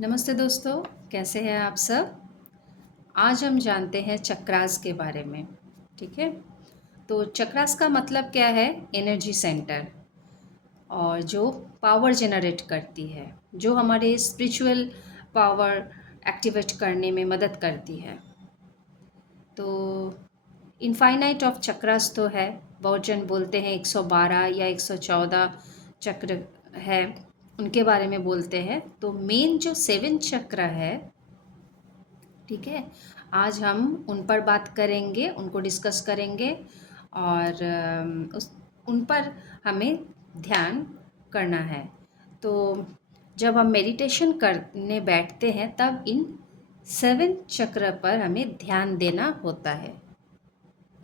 नमस्ते दोस्तों, कैसे हैं आप सब। आज हम जानते हैं चक्रास के बारे में। ठीक है, तो चक्रास का मतलब क्या है? एनर्जी सेंटर, और जो पावर जनरेट करती है, जो हमारे स्पिरिचुअल पावर एक्टिवेट करने में मदद करती है। तो इनफाइनाइट ऑफ चक्रास तो है, बहुत जन बोलते हैं 112 या 114 चक्र है, उनके बारे में बोलते हैं। तो मेन जो 7 चक्र है, ठीक है, आज हम उन पर बात करेंगे, उनको डिस्कस करेंगे, और उस उन पर हमें ध्यान करना है। तो जब हम मेडिटेशन करने बैठते हैं तब इन 7 चक्र पर हमें ध्यान देना होता है,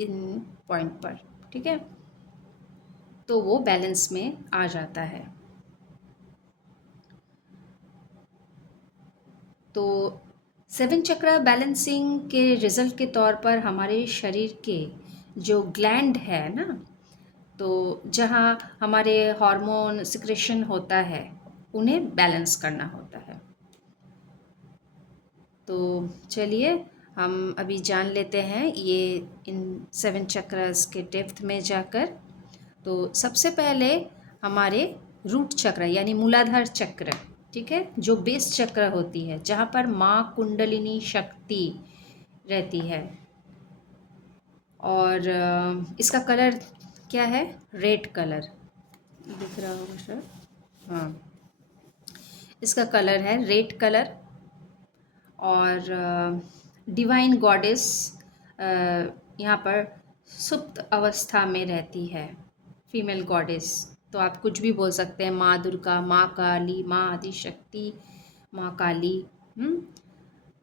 इन पॉइंट पर। ठीक है, तो वो बैलेंस में आ जाता है। तो 7 चक्र बैलेंसिंग के रिजल्ट के तौर पर हमारे शरीर के जो ग्लैंड है ना, तो जहाँ हमारे हार्मोन सिक्रेशन होता है, उन्हें बैलेंस करना होता है। तो चलिए हम अभी जान लेते हैं ये इन 7 चक्रस के डेप्थ में जाकर। तो सबसे पहले हमारे रूट चक्र यानी मूलाधार चक्र, ठीक है, जो बेस चक्र होती है, जहाँ पर माँ कुंडलिनी शक्ति रहती है। और इसका कलर क्या है? रेड कलर दिख रहा होगा सर। हाँ, इसका कलर है रेड कलर। और डिवाइन गॉडेस यहाँ पर सुप्त अवस्था में रहती है, फीमेल गॉडेस। तो आप कुछ भी बोल सकते हैं, माँ दुर्गा, माँ काली, माँ आदिशक्ति, माँ काली।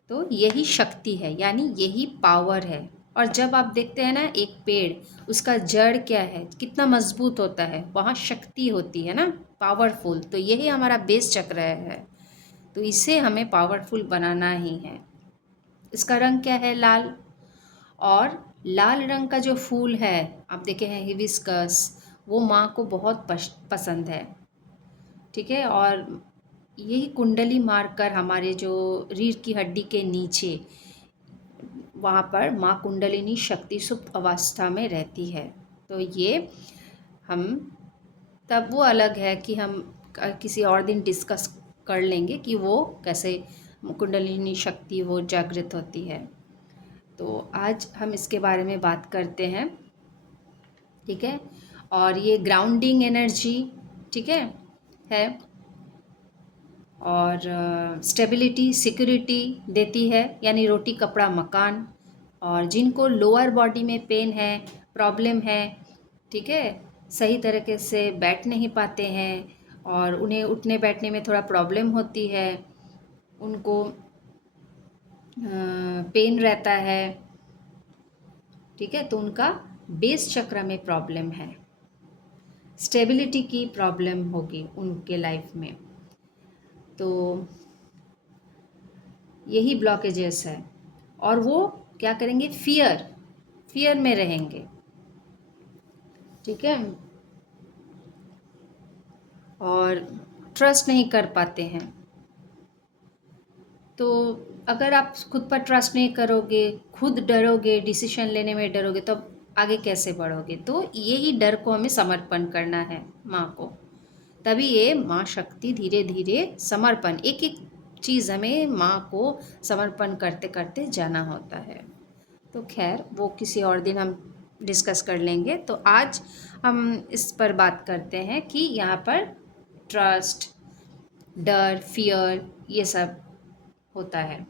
तो यही शक्ति है, यानी यही पावर है। और जब आप देखते हैं ना एक पेड़, उसका जड़ क्या है, कितना मजबूत होता है, वहाँ शक्ति होती है ना, पावरफुल। तो यही हमारा बेस चक्र है, तो इसे हमें पावरफुल बनाना ही है। इसका रंग क्या है? लाल। और लाल रंग का जो फूल है, आप देखे हैं हिबिस्कस, वो माँ को बहुत पसंद है। ठीक है, और यही कुंडली मारकर हमारे जो रीढ़ की हड्डी के नीचे, वहाँ पर माँ कुंडलिनी शक्ति सुप्त अवस्था में रहती है। तो ये हम, तब वो अलग है कि हम किसी और दिन डिस्कस कर लेंगे कि वो कैसे कुंडलिनी शक्ति वो जागृत होती है। तो आज हम इसके बारे में बात करते हैं। ठीक है, और ये ग्राउंडिंग एनर्जी, ठीक है, और स्टेबिलिटी सिक्योरिटी देती है, यानी रोटी कपड़ा मकान। और जिनको लोअर बॉडी में पेन है, प्रॉब्लम है, ठीक है, सही तरीके से बैठ नहीं पाते हैं और उन्हें उठने बैठने में थोड़ा प्रॉब्लम होती है, उनको पेन रहता है, ठीक है, तो उनका बेस चक्र में प्रॉब्लम है, स्टेबिलिटी की प्रॉब्लम होगी उनके लाइफ में। तो यही ब्लॉकेजेस है, और वो क्या करेंगे? फियर में रहेंगे। ठीक है, और ट्रस्ट नहीं कर पाते हैं। तो अगर आप खुद पर ट्रस्ट नहीं करोगे, खुद डरोगे, डिसीजन लेने में डरोगे, तो आगे कैसे बढ़ोगे? तो यही डर को हमें समर्पण करना है माँ को, तभी ये माँ शक्ति धीरे धीरे समर्पण, एक एक चीज़ हमें माँ को समर्पण करते करते जाना होता है। तो खैर वो किसी और दिन हम डिस्कस कर लेंगे। तो आज हम इस पर बात करते हैं कि यहाँ पर ट्रस्ट, डर, फियर, ये सब होता है।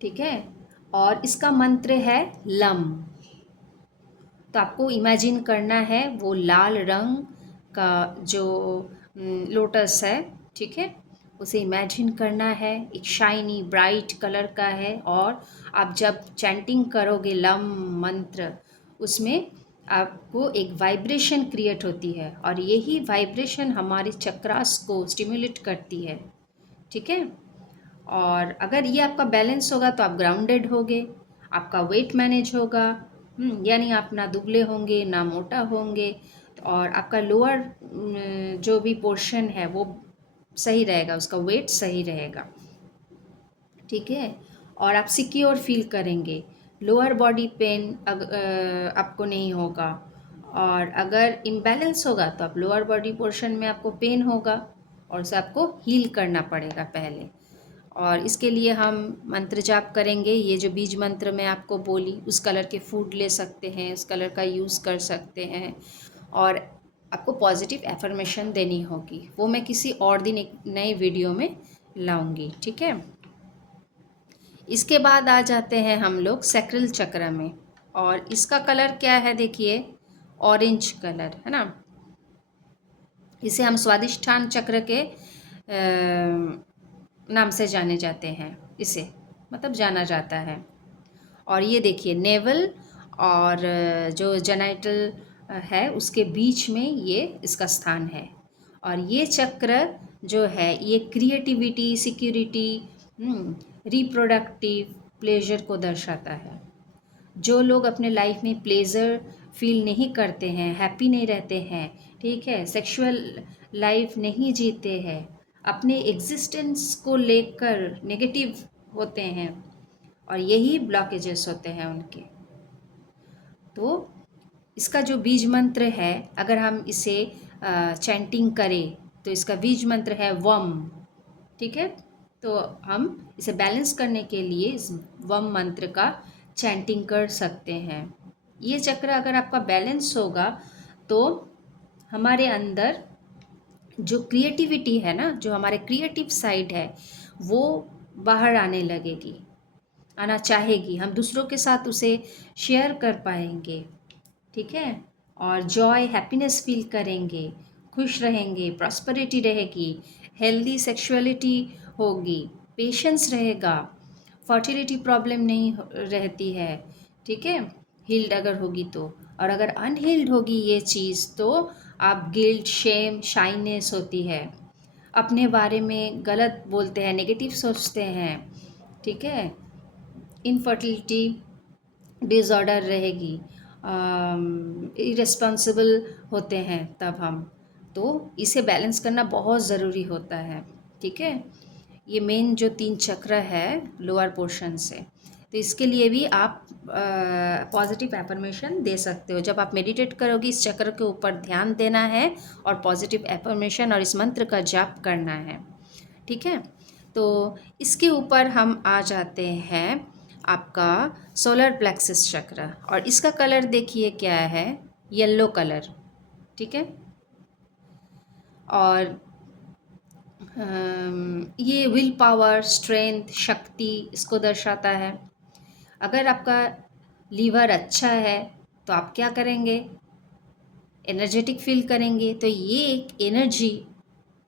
ठीक है, और इसका मंत्र है लम। तो आपको इमेजिन करना है वो लाल रंग का जो लोटस है, ठीक है, उसे इमेजिन करना है, एक शाइनी ब्राइट कलर का है। और आप जब चैंटिंग करोगे लम मंत्र, उसमें आपको एक वाइब्रेशन क्रिएट होती है, और यही वाइब्रेशन हमारी चक्रास को स्टिमुलेट करती है। ठीक है, और अगर ये आपका बैलेंस होगा तो आप ग्राउंडेड होगे, आपका वेट मैनेज होगा, यानी आप ना दुबले होंगे ना मोटा होंगे, और आपका लोअर जो भी पोर्शन है वो सही रहेगा, उसका वेट सही रहेगा। ठीक है, और आप सिक्योर फील करेंगे, लोअर बॉडी पेन आपको नहीं होगा। और अगर इम्बैलेंस होगा तो आप लोअर बॉडी पोर्शन में आपको पेन होगा और उसे आपको हील करना पड़ेगा पहले। और इसके लिए हम मंत्र जाप करेंगे। ये जो बीज मंत्र मैं आपको बोली, उस कलर के फूड ले सकते हैं, उस कलर का यूज़ कर सकते हैं। और आपको पॉजिटिव एफर्मेशन देनी होगी, वो मैं किसी और दिन एक नए वीडियो में लाऊंगी। ठीक है, इसके बाद आ जाते हैं हम लोग सैक्रल चक्र में। और इसका कलर क्या है, देखिए ऑरेंज कलर है ना। इसे हम स्वादिष्ठान चक्र के नाम से जाने जाते हैं, इसे मतलब जाना जाता है। और ये देखिए नेवल और जो जेनाइटल है उसके बीच में ये इसका स्थान है। और ये चक्र जो है ये क्रिएटिविटी, सिक्योरिटी, रिप्रोडक्टिव प्लेजर को दर्शाता है। जो लोग अपने लाइफ में प्लेजर फील नहीं करते हैं, हैप्पी नहीं रहते हैं, ठीक है, सेक्सुअल लाइफ नहीं जीते हैं, अपने एग्जिस्टेंस को लेकर नेगेटिव होते हैं, और यही ब्लॉकेजेस होते हैं उनके। तो इसका जो बीज मंत्र है, अगर हम इसे चैंटिंग करें तो इसका बीज मंत्र है वम। ठीक है, तो हम इसे बैलेंस करने के लिए इस वम मंत्र का चैंटिंग कर सकते हैं। ये चक्र अगर आपका बैलेंस होगा तो हमारे अंदर जो क्रिएटिविटी है ना, जो हमारे क्रिएटिव साइड है, वो बाहर आने लगेगी, आना चाहेगी। हम दूसरों के साथ उसे शेयर कर पाएंगे। ठीक है, और जॉय, हैप्पीनेस फील करेंगे, खुश रहेंगे, प्रॉस्पेरिटी रहेगी, हेल्दी सेक्सुअलिटी होगी, पेशेंस रहेगा, फर्टिलिटी प्रॉब्लम नहीं रहती है। ठीक है, हील्ड अगर होगी तो। और अगर अनहील्ड होगी ये चीज़ तो आप गिल्ट, शेम, शाइनेस होती है, अपने बारे में गलत बोलते हैं, नेगेटिव सोचते हैं। ठीक है, इनफर्टिलिटी डिसऑर्डर रहेगी, इरेस्पॉन्सिबल होते हैं तब हम। तो इसे बैलेंस करना बहुत ज़रूरी होता है। ठीक है, ये मेन जो 3 चक्र है लोअर पोर्शन से, तो इसके लिए भी आप पॉजिटिव एफर्मेशन दे सकते हो। जब आप मेडिटेट करोगे इस चक्र के ऊपर ध्यान देना है और पॉजिटिव एफर्मेशन और इस मंत्र का जाप करना है। ठीक है, तो इसके ऊपर हम आ जाते हैं आपका सोलर प्लेक्सस चक्र। और इसका कलर देखिए क्या है, येलो कलर। ठीक है, और ये विल पावर, स्ट्रेंथ, शक्ति इसको दर्शाता है। अगर आपका लीवर अच्छा है तो आप क्या करेंगे, एनर्जेटिक फील करेंगे। तो ये एक एनर्जी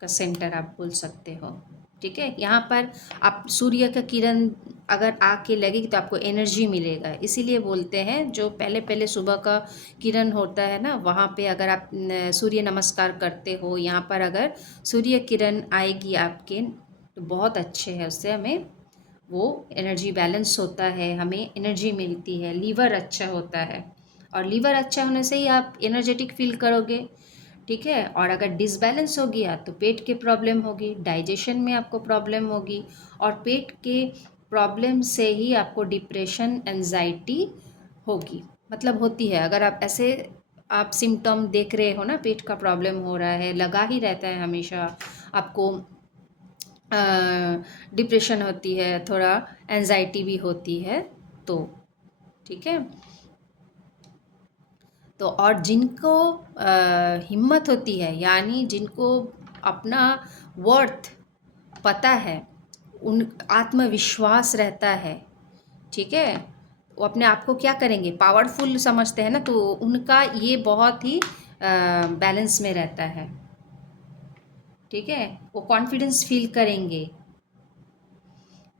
का सेंटर आप बोल सकते हो। ठीक है, यहाँ पर आप सूर्य का किरण अगर आके लगेगी तो आपको एनर्जी मिलेगा। इसीलिए बोलते हैं जो पहले पहले सुबह का किरण होता है ना, वहाँ पे अगर आप सूर्य नमस्कार करते हो, यहाँ पर अगर सूर्य किरण आएगी आपके तो बहुत अच्छे है, उससे हमें वो एनर्जी बैलेंस होता है, हमें एनर्जी मिलती है, लीवर अच्छा होता है। और लीवर अच्छा होने से ही आप एनर्जेटिक फील करोगे। ठीक है, और अगर डिसबैलेंस हो गया तो पेट के प्रॉब्लम होगी, डाइजेशन में आपको प्रॉब्लम होगी, और पेट के प्रॉब्लम से ही आपको डिप्रेशन, एंजाइटी होगी, मतलब होती है। अगर आप ऐसे आप सिम्टम देख रहे हो ना, पेट का प्रॉब्लम हो रहा है, लगा ही रहता है हमेशा आपको, डिप्रेशन होती है, थोड़ा एंजाइटी भी होती है, तो ठीक है। तो और जिनको हिम्मत होती है, यानी जिनको अपना वर्थ पता है, उन आत्मविश्वास रहता है, ठीक है, वो अपने आप को क्या करेंगे, पावरफुल समझते हैं ना, तो उनका ये बहुत ही बैलेंस में रहता है। ठीक है, वो कॉन्फिडेंस फील करेंगे।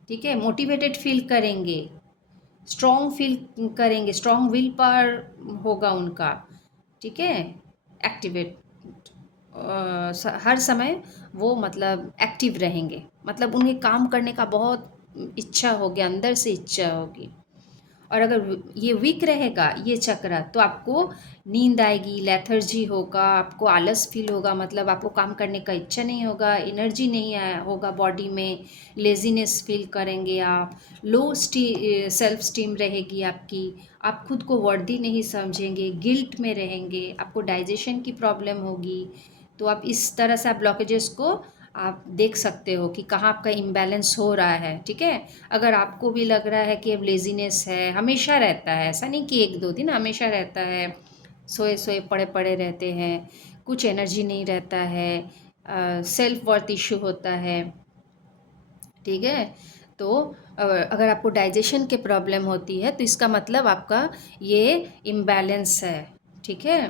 ठीक है, मोटिवेटेड फील करेंगे, स्ट्रॉन्ग फील करेंगे, स्ट्रॉन्ग विल पावर होगा उनका। ठीक है, एक्टिवेट हर समय वो मतलब एक्टिव रहेंगे, मतलब उन्हें काम करने का बहुत इच्छा होगी, अंदर से इच्छा होगी। और अगर ये वीक रहेगा ये चक्र, तो आपको नींद आएगी, लेथर्जी होगा, आपको आलस फील होगा, मतलब आपको काम करने का इच्छा नहीं होगा, एनर्जी नहीं होगा बॉडी में, लेजीनेस फील करेंगे आप, लो सेल्फ स्टीम रहेगी आपकी, आप खुद को वर्दी नहीं समझेंगे, गिल्ट में रहेंगे, आपको डाइजेशन की प्रॉब्लम होगी। तो आप इस तरह से आप ब्लॉकेजेस को आप देख सकते हो कि कहाँ आपका इम्बैलेंस हो रहा है। ठीक है, अगर आपको भी लग रहा है कि अब लेजीनेस है, हमेशा रहता है, ऐसा नहीं कि 1-2 दिन, हमेशा रहता है, सोए सोए पड़े पड़े रहते हैं, कुछ एनर्जी नहीं रहता है, सेल्फ वर्थ इशू होता है। ठीक है, तो अगर आपको डाइजेशन के प्रॉब्लम होती है तो इसका मतलब आपका ये इम्बैलेंस है। ठीक है,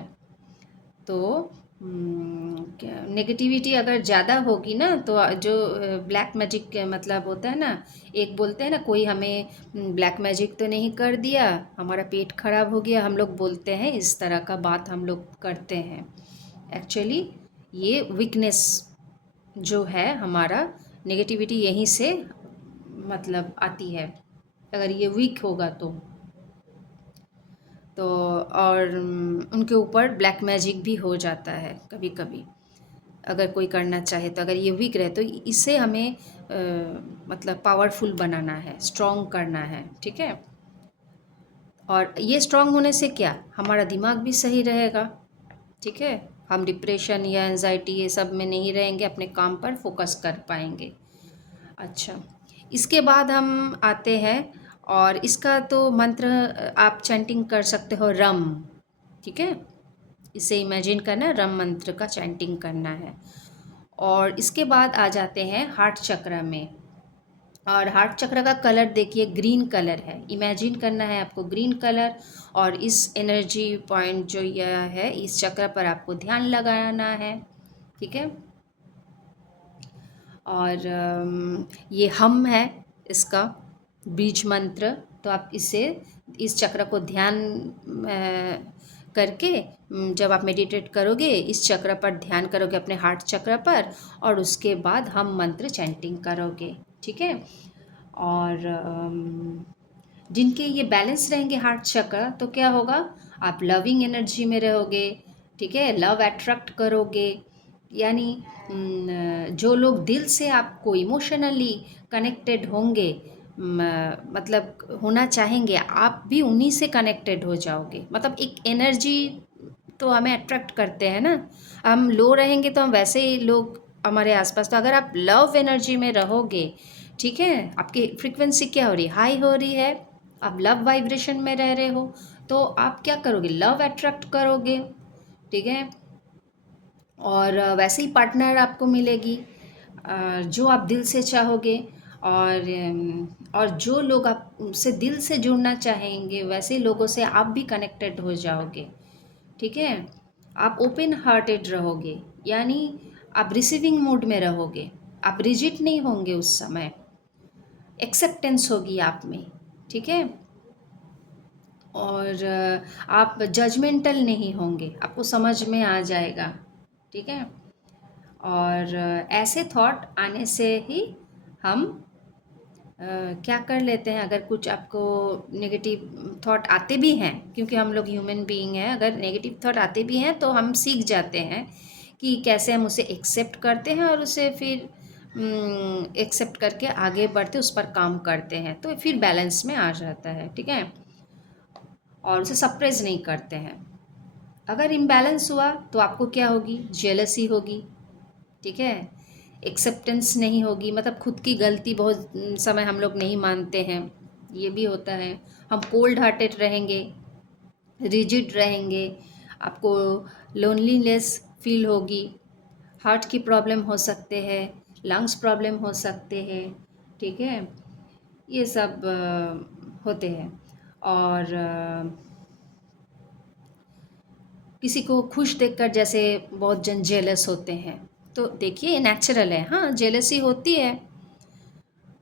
तो नेगेटिविटी अगर ज़्यादा होगी ना, तो जो ब्लैक मैजिक मतलब होता है ना, एक बोलते हैं ना, कोई हमें ब्लैक मैजिक तो नहीं कर दिया, हमारा पेट खराब हो गया, हम लोग बोलते हैं, इस तरह का बात हम लोग करते हैं। एक्चुअली ये वीकनेस जो है हमारा, नेगेटिविटी यहीं से मतलब आती है, अगर ये वीक होगा तो और उनके ऊपर ब्लैक मैजिक भी हो जाता है कभी कभी, अगर कोई करना चाहे तो। अगर ये वीक रहे तो इसे हमें मतलब पावरफुल बनाना है, स्ट्रॉन्ग करना है। ठीक है, और ये स्ट्रॉन्ग होने से क्या, हमारा दिमाग भी सही रहेगा। ठीक है, हम डिप्रेशन या एंजाइटी ये सब में नहीं रहेंगे, अपने काम पर फोकस कर पाएंगे। अच्छा, इसके बाद हम आते हैं, और इसका तो मंत्र आप चैंटिंग कर सकते हो, रम। ठीक है, इसे इमेजिन करना, रम मंत्र का चैंटिंग करना है। और इसके बाद आ जाते हैं हार्ट चक्र में, और हार्ट चक्र का कलर देखिए ग्रीन कलर है, इमेजिन करना है आपको ग्रीन कलर, और इस एनर्जी पॉइंट जो यह है, इस चक्र पर आपको ध्यान लगाना है। ठीक है, और ये हम है इसका बीज मंत्र, तो आप इसे, इस चक्र को ध्यान करके जब आप मेडिटेट करोगे, इस चक्र पर ध्यान करोगे, अपने हार्ट चक्र पर, और उसके बाद हम मंत्र चैंटिंग करोगे। ठीक है, और जिनके ये बैलेंस रहेंगे हार्ट चक्र, तो क्या होगा, आप लविंग एनर्जी में रहोगे। ठीक है, लव अट्रैक्ट करोगे, यानी जो लोग दिल से आपको इमोशनली कनेक्टेड होंगे, मतलब होना चाहेंगे, आप भी उन्हीं से कनेक्टेड हो जाओगे। मतलब एक एनर्जी तो हमें अट्रैक्ट करते हैं ना, हम लो रहेंगे तो हम वैसे ही लोग हमारे आसपास, तो अगर आप लव एनर्जी में रहोगे, ठीक है, आपकी फ्रीक्वेंसी क्या हो रही है, हाई हो रही है, आप लव वाइब्रेशन में रह रहे हो, तो आप क्या करोगे, लव अट्रैक्ट करोगे। ठीक है, और वैसे ही पार्टनर आपको मिलेगी जो आप दिल से चाहोगे, और जो लोग आप से दिल से जुड़ना चाहेंगे, वैसे लोगों से आप भी कनेक्टेड हो जाओगे। ठीक है, आप ओपन हार्टेड रहोगे, यानी आप रिसीविंग मूड में रहोगे, आप रिजिड नहीं होंगे उस समय, एक्सेप्टेंस होगी आप में। ठीक है, और आप जजमेंटल नहीं होंगे, आपको समझ में आ जाएगा। ठीक है, और ऐसे थॉट आने से ही हम क्या कर लेते हैं, अगर कुछ आपको नेगेटिव थॉट आते भी हैं, क्योंकि हम लोग ह्यूमन बीइंग हैं, अगर नेगेटिव थॉट आते भी हैं तो हम सीख जाते हैं कि कैसे हम उसे एक्सेप्ट करते हैं, और उसे फिर एक्सेप्ट करके आगे बढ़ते, उस पर काम करते हैं, तो फिर बैलेंस में आ जाता है। ठीक है, और उसे सप्रेस नहीं करते हैं। अगर इम्बैलेंस हुआ तो आपको क्या होगी, जेलसी होगी। ठीक है, एक्सेप्टेंस नहीं होगी, मतलब खुद की गलती बहुत समय हम लोग नहीं मानते हैं, ये भी होता है। हम कोल्ड हार्टेड रहेंगे, रिजिड रहेंगे, आपको लोनलीनेस फील होगी, हार्ट की प्रॉब्लम हो सकते हैं, लंग्स प्रॉब्लम हो सकते हैं। ठीक है, ये सब होते हैं। और किसी को खुश देखकर जैसे बहुत जन जेलस होते हैं, तो देखिए नेचुरल है, हाँ जेलसी होती है,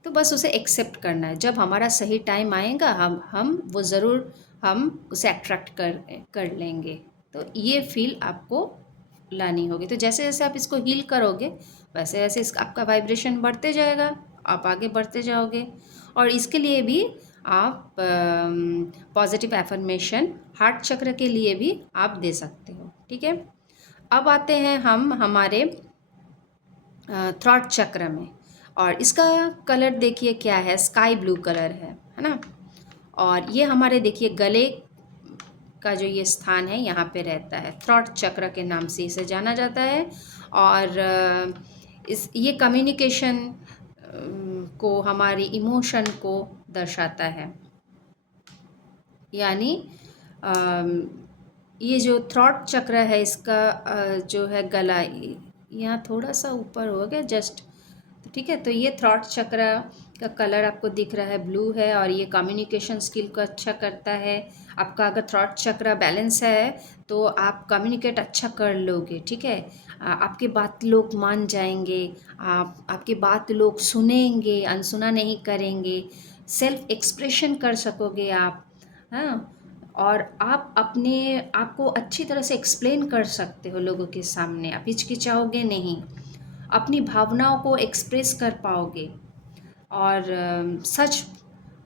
तो बस उसे एक्सेप्ट करना है। जब हमारा सही टाइम आएगा, हम वो ज़रूर हम उसे अट्रैक्ट कर लेंगे। तो ये फील आपको लानी होगी, तो जैसे जैसे आप इसको हील करोगे, वैसे वैसे इसका आपका वाइब्रेशन बढ़ते जाएगा, आप आगे बढ़ते जाओगे। और इसके लिए भी आप पॉजिटिव एफर्मेशन हार्ट चक्र के लिए भी आप दे सकते हो। ठीक है, अब आते हैं हम हमारे थ्रॉट चक्र में, और इसका कलर देखिए क्या है, स्काई ब्लू कलर है ना। और ये हमारे देखिए गले का जो ये स्थान है यहाँ पे रहता है, थ्रॉट चक्र के नाम से इसे जाना जाता है। और इस ये कम्युनिकेशन को, हमारी इमोशन को दर्शाता है। यानी ये जो थ्रॉट चक्र है इसका जो है गला यहाँ थोड़ा सा ऊपर हो गया जस्ट, ठीक है। तो ये थ्रॉट चक्र का कलर आपको दिख रहा है, ब्लू है, और ये कम्युनिकेशन स्किल को अच्छा करता है। आपका अगर थ्रॉट चक्र बैलेंस है तो आप कम्युनिकेट अच्छा कर लोगे। ठीक है, आपकी बात लोग मान जाएंगे, आपकी बात लोग सुनेंगे, अनसुना नहीं करेंगे, सेल्फ एक्सप्रेशन कर सकोगे आप। हाँ, और आप अपने आप को अच्छी तरह से एक्सप्लेन कर सकते हो लोगों के सामने, आप हिचकिचाओगे नहीं, अपनी भावनाओं को एक्सप्रेस कर पाओगे, और सच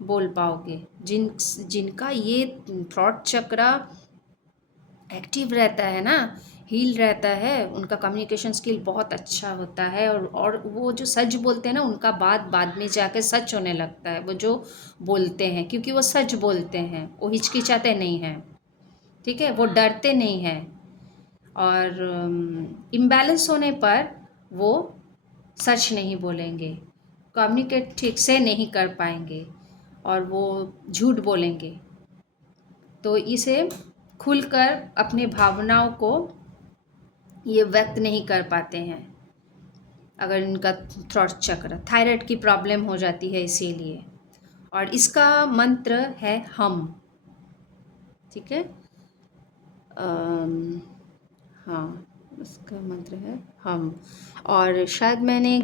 बोल पाओगे। जिनका ये थ्रॉट चक्र एक्टिव रहता है ना, हील रहता है, उनका कम्युनिकेशन स्किल बहुत अच्छा होता है, और वो जो सच बोलते हैं ना, उनका बात बाद में जाके सच होने लगता है, वो जो बोलते हैं, क्योंकि वो सच बोलते हैं, वो हिचकिचाते नहीं हैं। ठीक है, वो डरते नहीं हैं, और इम्बैलेंस होने पर वो सच नहीं बोलेंगे, कम्युनिकेट ठीक से नहीं कर पाएंगे, और वो झूठ बोलेंगे। तो इसे खुलकर अपनी भावनाओं को ये व्यक्त नहीं कर पाते हैं अगर इनका थ्रॉट चक्र, थायराइड की प्रॉब्लम हो जाती है इसीलिए। और इसका मंत्र है हम। ठीक है, हाँ, इसका मंत्र है हम। और शायद मैंने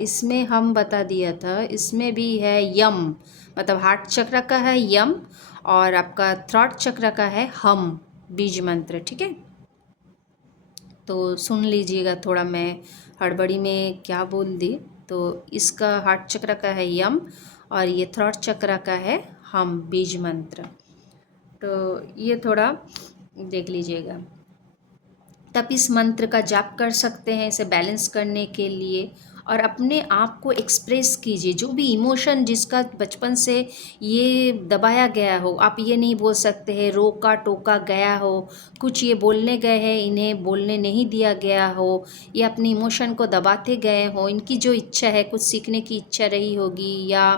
इसमें हम बता दिया था, इसमें भी है यम, मतलब हार्ट चक्र का है यम, और आपका थ्रॉट चक्र का है हम, बीज मंत्र। ठीक है, तो सुन लीजिएगा, थोड़ा मैं हड़बड़ी में क्या बोल दी। तो इसका हार्ट चक्र का है यम, और ये थ्रॉट चक्र का है हम, बीज मंत्र। तो ये थोड़ा देख लीजिएगा, तब इस मंत्र का जाप कर सकते हैं इसे बैलेंस करने के लिए। और अपने आप को एक्सप्रेस कीजिए, जो भी इमोशन जिसका बचपन से ये दबाया गया हो, आप ये नहीं बोल सकते हैं, रोका टोका गया हो, कुछ ये बोलने गए हैं इन्हें बोलने नहीं दिया गया हो, ये अपनी इमोशन को दबाते गए हो, इनकी जो इच्छा है, कुछ सीखने की इच्छा रही होगी, या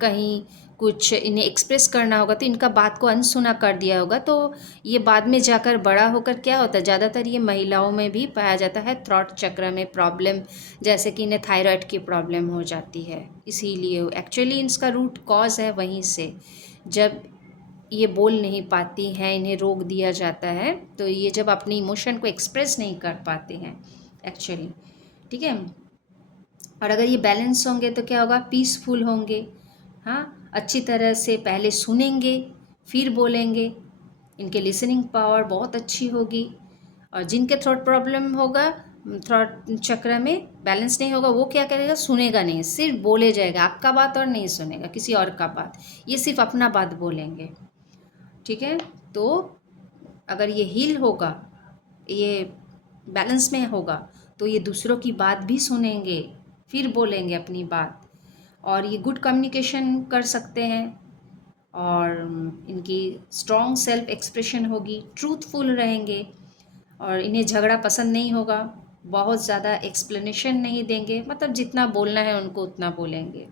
कहीं कुछ इन्हें एक्सप्रेस करना होगा, तो इनका बात को अनसुना कर दिया होगा। तो ये बाद में जाकर बड़ा होकर क्या होता है, ज़्यादातर ये महिलाओं में भी पाया जाता है थ्रॉट चक्र में प्रॉब्लम, जैसे कि इन्हें थायराइड की प्रॉब्लम हो जाती है। इसीलिए एक्चुअली इसका रूट कॉज है वहीं से, जब ये बोल नहीं पाती हैं, इन्हें रोक दिया जाता है, तो ये जब अपनी इमोशन को एक्सप्रेस नहीं कर पाते हैं एक्चुअली। ठीक है, और अगर ये बैलेंस होंगे तो क्या होगा, पीसफुल होंगे। हाँ, अच्छी तरह से पहले सुनेंगे फिर बोलेंगे, इनके लिसनिंग पावर बहुत अच्छी होगी। और जिनके थ्रोट प्रॉब्लम होगा, थ्रोट चक्र में बैलेंस नहीं होगा, वो क्या करेगा, सुनेगा नहीं, सिर्फ बोले जाएगा, आपका बात और नहीं सुनेगा किसी और का बात, ये सिर्फ अपना बात बोलेंगे। ठीक है, तो अगर ये हील होगा, ये बैलेंस में होगा, तो ये दूसरों की बात भी सुनेंगे फिर बोलेंगे अपनी बात, और ये गुड कम्युनिकेशन कर सकते हैं, और इनकी स्ट्रॉन्ग सेल्फ एक्सप्रेशन होगी, ट्रूथफुल रहेंगे, और इन्हें झगड़ा पसंद नहीं होगा, बहुत ज़्यादा एक्सप्लेनेशन नहीं देंगे, मतलब जितना बोलना है उनको उतना बोलेंगे,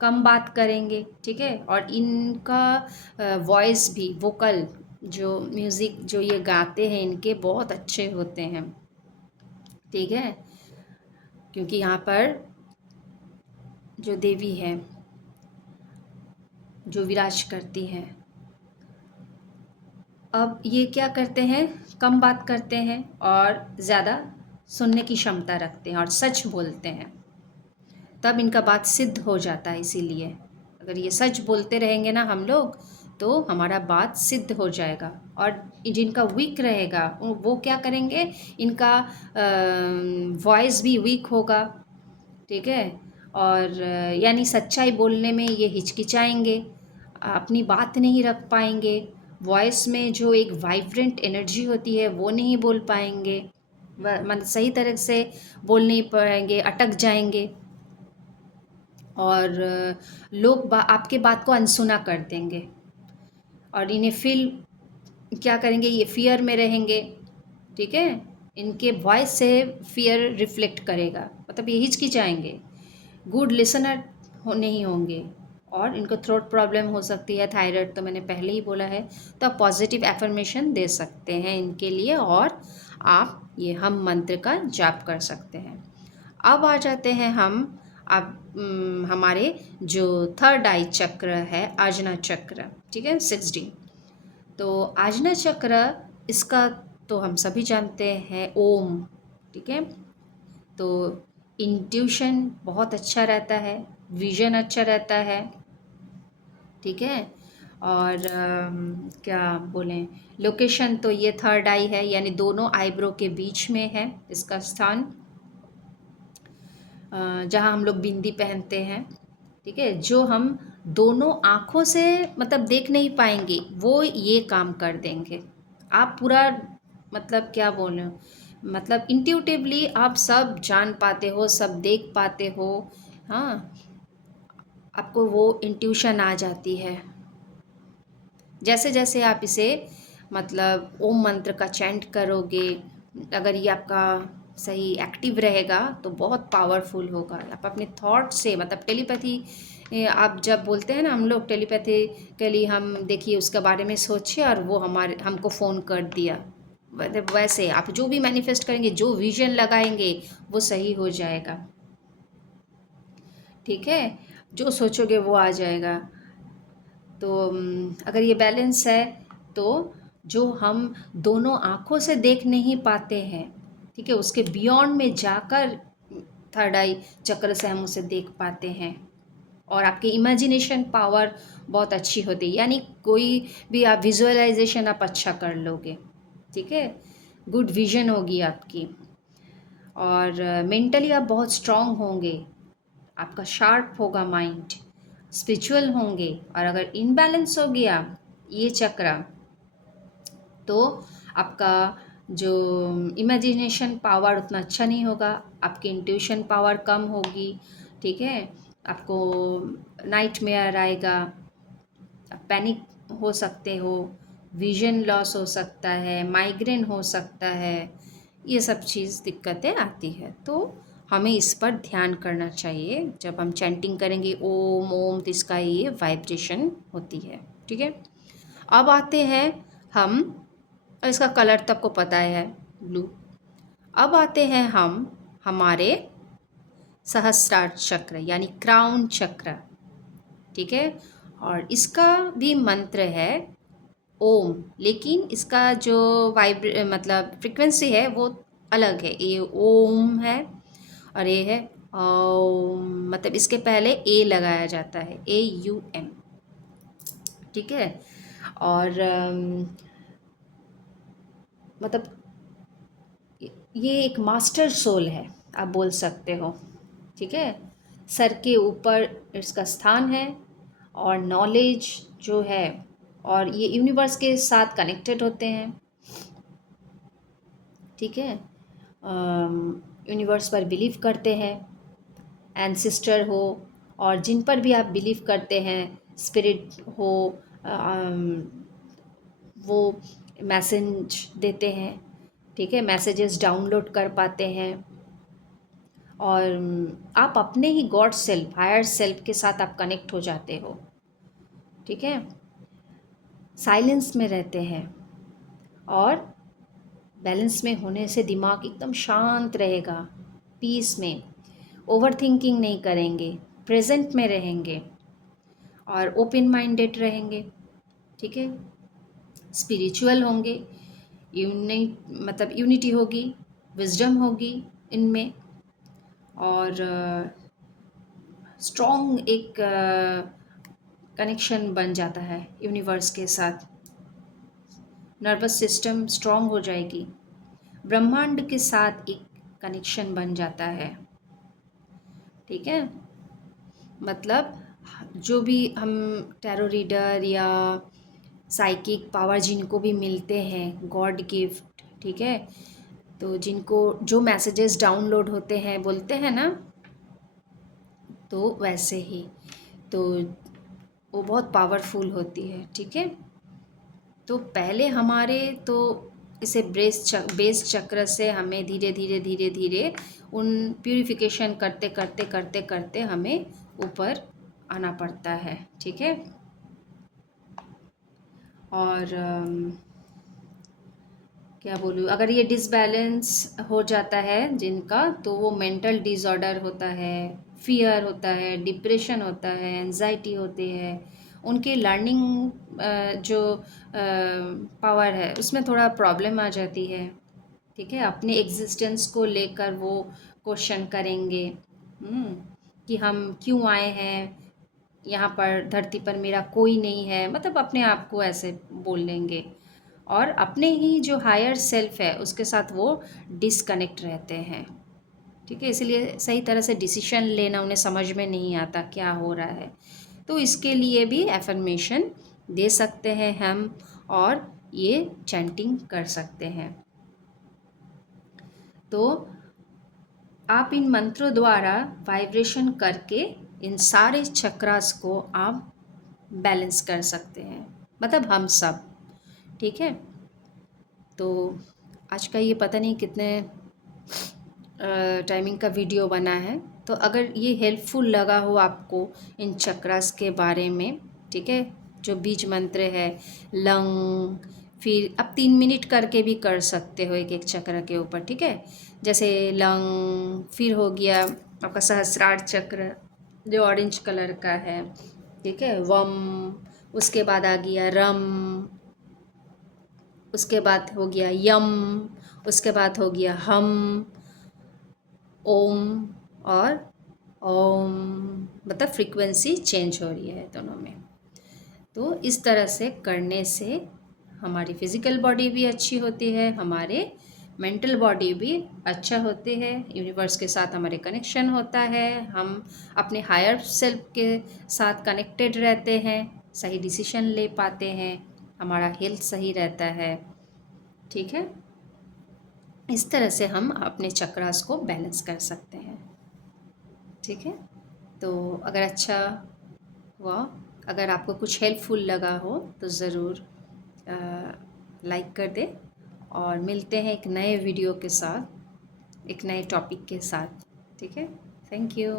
कम बात करेंगे। ठीक है, और इनका वॉइस भी, वोकल जो म्यूज़िक जो ये गाते हैं इनके बहुत अच्छे होते हैं। ठीक है, क्योंकि यहाँ पर जो देवी है जो विराज करती हैं, अब ये क्या करते हैं, कम बात करते हैं और ज़्यादा सुनने की क्षमता रखते हैं और सच बोलते हैं, तब इनका बात सिद्ध हो जाता है। इसीलिए अगर ये सच बोलते रहेंगे ना हम लोग, तो हमारा बात सिद्ध हो जाएगा। और जिनका वीक रहेगा वो क्या करेंगे, इनका वॉइस भी वीक होगा। ठीक है, और यानी सच्चाई बोलने में ये हिचकिचाएंगे, अपनी बात नहीं रख पाएंगे, वॉइस में जो एक वाइब्रेंट एनर्जी होती है वो नहीं बोल पाएंगे, मतलब सही तरह से बोल नहीं पाएंगे, अटक जाएंगे, और लोग आपके बात को अनसुना कर देंगे, और इन्हें फील क्या करेंगे, ये फियर में रहेंगे। ठीक है, इनके वॉइस से फियर रिफ्लेक्ट करेगा, मतलब ये हिचकिचाएंगे, गुड लिसनर नहीं होंगे, और इनको थ्रोट प्रॉब्लम हो सकती है, थायराइड तो मैंने पहले ही बोला है। तो आप पॉजिटिव एफर्मेशन दे सकते हैं इनके लिए, और आप ये हम मंत्र का जाप कर सकते हैं। अब आ जाते हैं हम अब हमारे जो थर्ड आई चक्र है, आजना चक्र। ठीक है, 6D। तो आजना चक्र, इसका तो हम सभी जानते हैं ओम। ठीक है, तो इंट्यूशन बहुत अच्छा रहता है, विजन अच्छा रहता है। ठीक है, और क्या बोलें, लोकेशन तो ये थर्ड आई है, यानी दोनों आईब्रो के बीच में है इसका स्थान, जहाँ हम लोग बिंदी पहनते हैं। ठीक है, जो हम दोनों आँखों से मतलब देख नहीं पाएंगे वो ये काम कर देंगे। आप पूरा मतलब क्या बोलें, मतलब इंट्यूटिवली आप सब जान पाते हो, सब देख पाते हो। हाँ, आपको वो इंट्यूशन आ जाती है। जैसे जैसे आप इसे मतलब ओम मंत्र का चैंट करोगे, अगर ये आपका सही एक्टिव रहेगा तो बहुत पावरफुल होगा। आप अपने थॉट से मतलब टेलीपैथी, आप जब बोलते हैं ना, हम लोग टेलीपैथिकली हम देखिए उसके बारे में सोचिए और वो हमको फ़ोन कर दिया, मतलब वैसे आप जो भी मैनिफेस्ट करेंगे, जो विजन लगाएंगे वो सही हो जाएगा। ठीक है, जो सोचोगे वो आ जाएगा। तो अगर ये बैलेंस है तो जो हम दोनों आँखों से देख नहीं पाते हैं, ठीक है, उसके बियॉन्ड में जाकर थर्ड आई चक्र से हम उसे देख पाते हैं, और आपकी इमेजिनेशन पावर बहुत अच्छी होती है, यानी कोई भी आप विजुअलाइजेशन आप अच्छा कर लोगे। ठीक है, गुड विजन होगी आपकी, और मेंटली आप बहुत स्ट्रांग होंगे, आपका शार्प होगा माइंड, स्पिरिचुअल होंगे। और अगर इनबैलेंस हो गया ये चक्र, तो आपका जो इमेजिनेशन पावर उतना अच्छा नहीं होगा, आपकी इंट्यूशन पावर कम होगी। ठीक है, आपको नाइटमेयर आएगा, आप पैनिक हो सकते हो, विजन लॉस हो सकता है, माइग्रेन हो सकता है, ये सब चीज़ दिक्कतें आती है। तो हमें इस पर ध्यान करना चाहिए, जब हम चैंटिंग करेंगे ओम ओम तो इसका ये वाइब्रेशन होती है। ठीक है, अब आते हैं हम, और इसका कलर तो आपको पता है ब्लू। अब आते हैं हम हमारे सहस्त्रार चक्र यानी क्राउन चक्र। ठीक है, और इसका भी मंत्र है ओम, लेकिन इसका जो मतलब फ्रिक्वेंसी है वो अलग है। ये ओम है और ये है ओम, मतलब इसके पहले ए लगाया जाता है, AUM। ठीक है, और मतलब ये एक मास्टर सोल है, आप बोल सकते हो। ठीक है, सर के ऊपर इसका स्थान है, और नॉलेज जो है, और ये यूनिवर्स के साथ कनेक्टेड होते हैं। ठीक है, यूनिवर्स पर बिलीव करते हैं, एंसिस्टर हो, और जिन पर भी आप बिलीव करते हैं, स्पिरिट हो, वो मैसेज देते हैं। ठीक है, मैसेजेस डाउनलोड कर पाते हैं, और आप अपने ही गॉड सेल्फ, हायर सेल्फ के साथ आप कनेक्ट हो जाते हो। ठीक है, साइलेंस में रहते हैं, और बैलेंस में होने से दिमाग एकदम शांत रहेगा, पीस में, ओवर थिंकिंग नहीं करेंगे, प्रेजेंट में रहेंगे, और ओपन माइंडेड रहेंगे। ठीक है, स्पिरिचुअल होंगे, मतलब यूनिटी होगी, विजडम होगी इनमें, और स्ट्रॉन्ग एक कनेक्शन बन जाता है यूनिवर्स के साथ। नर्वस सिस्टम स्ट्रॉन्ग हो जाएगी, ब्रह्मांड के साथ एक कनेक्शन बन जाता है। ठीक है, मतलब जो भी हम टैरो रीडर या साइकिक पावर जिनको भी मिलते हैं, गॉड गिफ्ट, ठीक है, तो जिनको जो मैसेजेस डाउनलोड होते हैं, बोलते हैं ना, तो वैसे ही, तो वो बहुत पावरफुल होती है, ठीक है। तो पहले हमारे तो इसे बेस चक्र से हमें धीरे धीरे धीरे धीरे उन प्यूरिफिकेशन करते करते करते करते हमें ऊपर आना पड़ता है, ठीक है। और क्या बोलूँ, अगर ये डिसबैलेंस हो जाता है जिनका, तो वो मेंटल डिसऑर्डर होता है, फियर होता है, डिप्रेशन होता है, एंजाइटी होती है, उनके लर्निंग जो पावर है उसमें थोड़ा प्रॉब्लम आ जाती है, ठीक है। अपने एग्जिस्टेंस को लेकर वो क्वेश्चन करेंगे, कि हम क्यों आए हैं यहाँ पर, धरती पर मेरा कोई नहीं है, मतलब अपने आप को ऐसे बोल लेंगे। और अपने ही जो हायर सेल्फ है उसके साथ वो डिसकनेक्ट रहते हैं, ठीक है। इसलिए सही तरह से डिसीजन लेना उन्हें समझ में नहीं आता क्या हो रहा है। तो इसके लिए भी एफर्मेशन दे सकते हैं हम, और ये चैंटिंग कर सकते हैं। तो आप इन मंत्रों द्वारा वाइब्रेशन करके इन सारे चक्रास को आप बैलेंस कर सकते हैं, मतलब हम सब, ठीक है। तो आज का ये पता नहीं कितने टाइमिंग का वीडियो बना है, तो अगर ये हेल्पफुल लगा हो आपको इन चक्रास के बारे में, ठीक है, जो बीज मंत्र है, लंग, फिर आप 3 मिनट करके भी कर सकते हो एक एक चक्र के ऊपर, ठीक है। जैसे लंग, फिर हो गया आपका सहस्रार चक्र जो ऑरेंज कलर का है, ठीक है, वम, उसके बाद आ गया रम, उसके बाद हो गया यम, उसके बाद हो गया हम, ओम, और ओम, मतलब फ्रीक्वेंसी चेंज हो रही है दोनों में। तो इस तरह से करने से हमारी फिज़िकल बॉडी भी अच्छी होती है, हमारे मेंटल बॉडी भी अच्छा होती है, यूनिवर्स के साथ हमारे कनेक्शन होता है, हम अपने हायर सेल्फ के साथ कनेक्टेड रहते हैं, सही डिसीजन ले पाते हैं, हमारा हेल्थ सही रहता है, ठीक है। इस तरह से हम अपने चक्रास को बैलेंस कर सकते हैं, ठीक है। तो अगर अच्छा हुआ, अगर आपको कुछ हेल्पफुल लगा हो तो ज़रूर लाइक कर दें, और मिलते हैं एक नए वीडियो के साथ, एक नए टॉपिक के साथ, ठीक है। Thank you.